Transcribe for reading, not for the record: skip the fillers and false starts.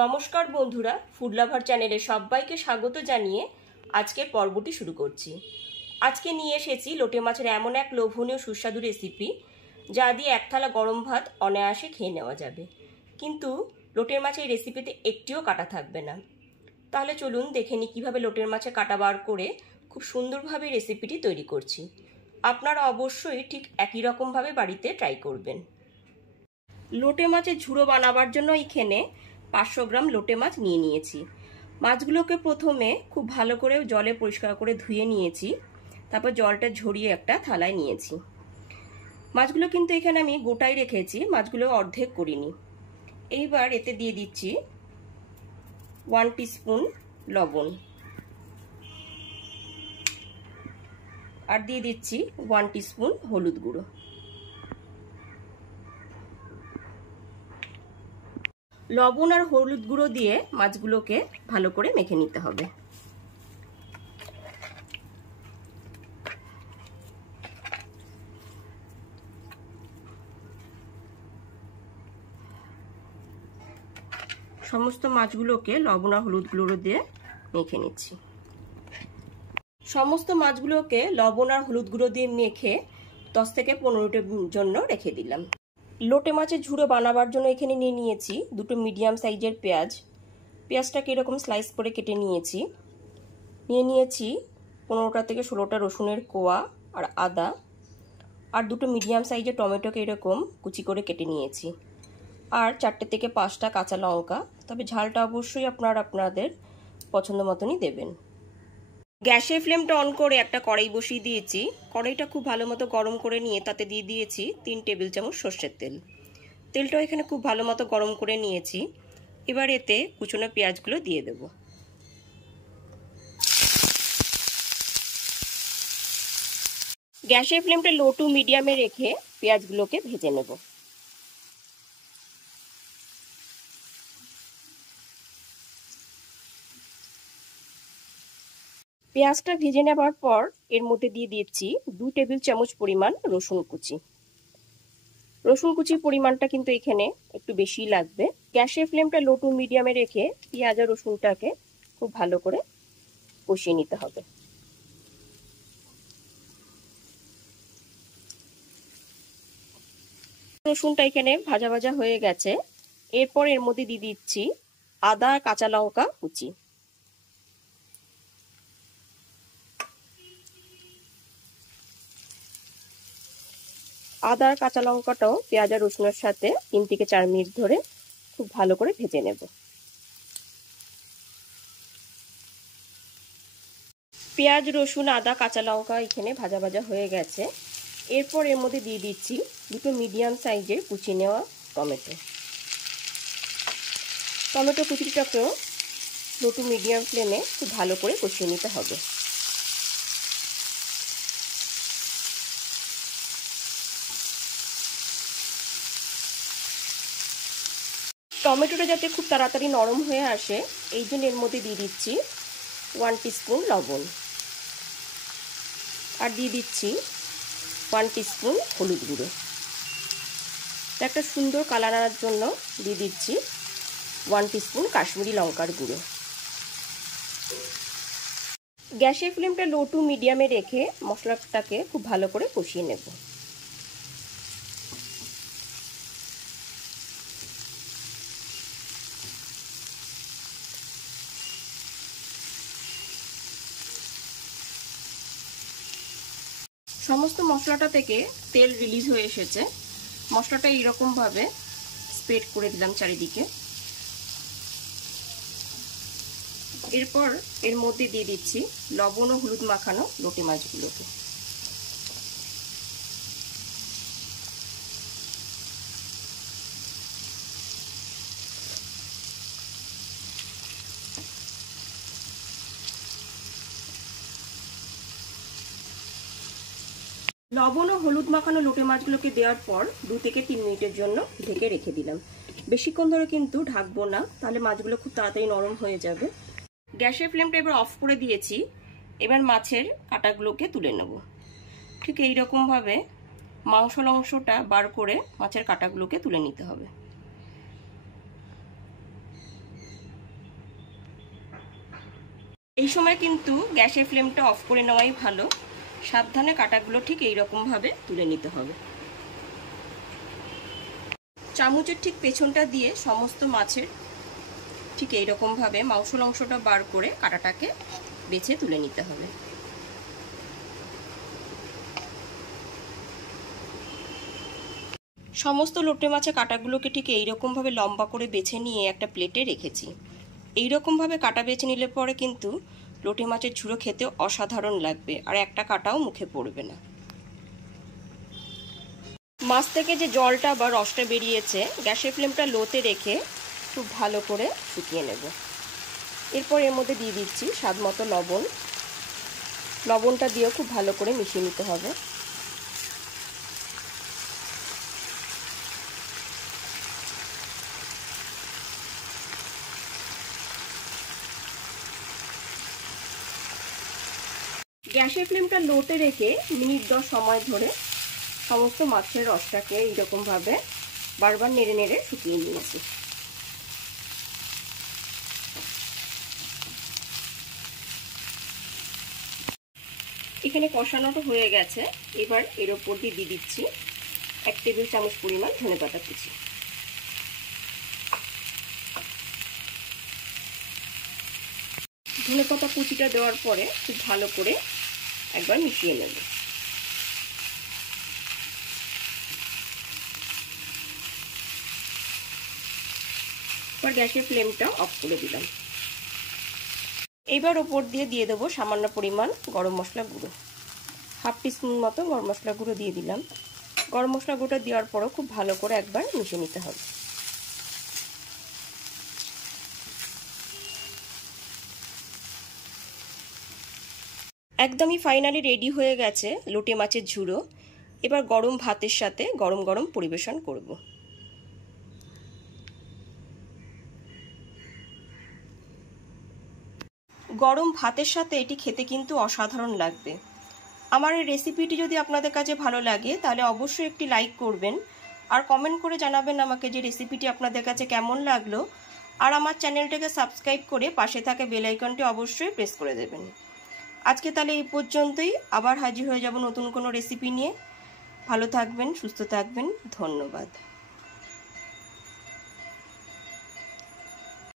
নমস্কার বন্ধুরা, food lover চ্যানেলে সবাইকে স্বাগত জানিয়ে আজকের পর্বটি শুরু করছি। আজকে নিয়ে এসেছি লোটে মাছের এমন এক লোভনীয় সুস্বাদু রেসিপি যা দিয়ে এক থালা গরম ভাত অনায়াসে খেয়ে নেওয়া যাবে, কিন্তু লোটের মাছের রেসিপিতে একটিও কাটা থাকবে না। তাহলে চলুন দেখে নিই কীভাবে লোটের মাছে কাটা বার করে খুব সুন্দরভাবে রেসিপিটি তৈরি করছি। আপনারা অবশ্যই ঠিক একই রকমভাবে বাড়িতে ট্রাই করবেন। লোটে মাছের ঝুড়ো বানাবার জন্য এখানে 500 গ্রাম লোটে মাছ নিয়ে নিয়েছি। মাছগুলোকে প্রথমে খুব ভালো করে জলে পরিষ্কার করে ধুয়ে নিয়েছি, তারপর জলটা ঝরিয়ে একটা থালায় নিয়েছি। মাছগুলো কিন্তু এখানে আমি গোটাই রেখেছি, মাছগুলো অর্ধেক করিনি। এইবার এতে দিয়ে দিচ্ছি 1 টিস্পুন লবণ, আর দিয়ে দিচ্ছি 1 টিস্পুন হলুদ গুঁড়ো। লবণ আর হলুদ গুঁড়ো দিয়ে মাছগুলোকে ভালো করে মেখে নিতে হবে। সমস্ত মাছগুলোকে লবণ আর হলুদ গুঁড়ো দিয়ে মেখে নিচ্ছি। সমস্ত মাছগুলোকে লবণ আর হলুদ গুঁড়ো দিয়ে মেখে 10 থেকে 15 মিনিটের জন্য রেখে দিলাম। লোটে মাছের ঝুড়ো বানাবার জন্য এখানে নিয়ে নিয়েছি 2টো মিডিয়াম সাইজের পেঁয়াজ। পেঁয়াজটাকে এরকম স্লাইস করে কেটে নিয়েছি। নিয়েছি 15টা থেকে 16টা রসুনের কোয়া আর আদা, আর 2টো মিডিয়াম সাইজের টমেটোকে এরকম কুচি করে কেটে নিয়েছি, আর 4টে থেকে 5টা কাঁচা লঙ্কা। তবে ঝালটা অবশ্যই আপনাদের পছন্দ মতনই দেবেন। গ্যাসের ফ্লেমটা অন করে একটা কড়াই বসিয়ে দিয়েছি। কড়াইটা খুব ভালো মতো গরম করে নিয়ে তাতে দিয়ে দিয়েছি 3 টেবিল চামচ সর্ষের তেল। তেলটাও এখানে খুব ভালো মতো গরম করে নিয়েছি। এবার এতে কুচনো পেঁয়াজগুলো দিয়ে দেব। গ্যাসের ফ্লেমটা লো টু মিডিয়ামে রেখে পেঁয়াজগুলোকে ভেজে নেব। পেঁয়াজটা ভেজে নেবার পর এর মধ্যে দিয়ে দিচ্ছি 2 টেবিল চামচ পরিমাণ রসুন কুচি। রসুন কুচির পরিমাণটা কিন্তু এখানে একটু বেশি লাগবে। গ্যাসের ফ্লেমটা লো টু মিডিয়ামে রেখে পেঁয়াজ আর রসুনটাকে খুব ভালো করে কষিয়ে নিতে হবে। রসুনটা এখানে ভাজা ভাজা হয়ে গেছে। এরপর এর মধ্যে দিয়ে দিচ্ছি আদা আর কাঁচা লঙ্কা কুচি। আদা আর কাঁচা লঙ্কাটাও পেঁয়াজ আর রসুনের সাথে 3 থেকে 4 মিনিট ধরে খুব ভালো করে ভেজে নেব। পেঁয়াজ, রসুন, আদা, কাঁচা লঙ্কা এখানে ভাজা ভাজা হয়ে গেছে। এরপর এর মধ্যে দিয়ে দিচ্ছি 2টো মিডিয়াম সাইজের কুচি নেওয়া টমেটো। টমেটো কুচিটাকেও লো টু মিডিয়াম ফ্লেমে খুব ভালো করে কষিয়ে নিতে হবে। টমেটোটা যাতে খুব তাড়াতাড়ি নরম হয়ে আসে এই জন্য এর মধ্যে দিয়ে দিচ্ছি 1 টিস্পুন লবণ, আর দিয়ে দিচ্ছি 1 টিস্পুন হলুদ গুঁড়ো। একটা সুন্দর কালার আনার জন্য দিয়ে দিচ্ছি 1 টিস্পুন কাশ্মীরি লঙ্কার গুঁড়ো। গ্যাসের ফ্লেমটা লো টু মিডিয়ামে রেখে মশলাটাকে খুব ভালো করে কষিয়ে নেব। সমস্ত মশলাটা থেকে তেল রিলিজ হয়ে এসেছে। মশলাটা এইরকমভাবে স্প্রেড করে দিলাম চারিদিকে। এরপর এর মধ্যে দিয়ে দিচ্ছি লবণ ও হলুদ মাখানো লোটে মাছগুলোকে। লবণ ও হলুদ মাখানো লোটে মাছগুলোকে দেওয়ার পর 2 থেকে 3 মিনিটের জন্য ঢেকে রেখে দিলাম। বেশিক্ষণ ধরে কিন্তু ঢাকবো না, তাহলে মাছগুলো খুব তাড়াতাড়ি নরম হয়ে যাবে। গ্যাসের ফ্লেমটা এবার অফ করে দিয়েছি। এবার মাছের কাঁটাগুলোকে তুলে নেব। ঠিক এইরকমভাবে মাংসর অংশটা বার করে মাছের কাঁটাগুলোকে তুলে নিতে হবে। এই সময় কিন্তু গ্যাসের ফ্লেমটা অফ করে নেওয়াই ভালো। সাবধানে কাটাগুলো ঠিক এইরকমভাবে তুলে নিতে হবে। চামচের ঠিক পেছনটা দিয়ে সমস্ত মাছের ঠিক এইরকমভাবে মাংসল অংশটা বার করে কাটাটাকে বেছে তুলে নিতে হবে। সমস্ত লোটে মাছের কাটাগুলোকে ঠিক এইরকমভাবে লম্বা করে বেছে নিয়ে একটা প্লেটে রেখেছি। এইরকমভাবে কাটা বেছে নিলে পরে কিন্তু লোটে মাছের ঝুড়ো খেতে অসাধারণ লাগবে, আর একটা কাটাও মুখে পড়বে না। মাছ থেকে যে জলটা বা রসটা বেরিয়েছে গ্যাসের ফ্লেমটা লোতে রেখে খুব ভালো করে শুকিয়ে নেব। এরপর এর মধ্যে দিয়ে দিচ্ছি স্বাদ মতো লবণ। লবণটা দিয়েও খুব ভালো করে মিশিয়ে নিতে হবে। গ্যাসের ফ্লেমটা লোতে রেখে মিনিট 10 সময় ধরে সমস্ত মাছের রসটাকে এইরকমভাবে বারবার নেড়ে নেড়ে শুকিয়ে নিয়েছি। এখানে কষানোটা হয়ে গেছে। এবার এর ওপর দিয়ে দিচ্ছি 1 টেবিল চামচ পরিমাণ ধনেপাতা কুচি। ধনেপাতা কুচিটা দেওয়ার পরে খুব ভালো করে একবার মিশিয়ে নেব। এবার গ্যাসের ফ্লেমটা অফ করে দিলাম। এবার ওপর দিয়ে দেবো সামান্য পরিমাণ গরম মশলা গুঁড়ো। 1/2 টিস্পুন মতো গরম মশলা গুঁড়ো দিয়ে দিলাম। গরম মশলা গুঁড়োটা দেওয়ার পরও খুব ভালো করে একবার মিশিয়ে নিতে হবে। একদমই ফাইনালি রেডি হয়ে গেছে লোটে মাছের ঝুড়ো। এবার গরম ভাতের সাথে গরম গরম পরিবেশন করব। গরম ভাতের সাথে এটি খেতে কিন্তু অসাধারণ লাগবে। আমার এই রেসিপিটি যদি আপনাদের কাছে ভালো লাগে তাহলে অবশ্যই একটি লাইক করবেন, আর কমেন্ট করে জানাবেন আমাকে যে রেসিপিটি আপনাদের কাছে কেমন লাগলো। আর আমার চ্যানেলটাকে সাবস্ক্রাইব করে পাশে থাকা বেল আইকনটি অবশ্যই প্রেস করে দেবেন। আজকে তাহলে এই পর্যন্তই। আবার হাজির হয়ে যাব নতুন কোনো রেসিপি নিয়ে। ভালো থাকবেন, সুস্থ থাকবেন। ধন্যবাদ।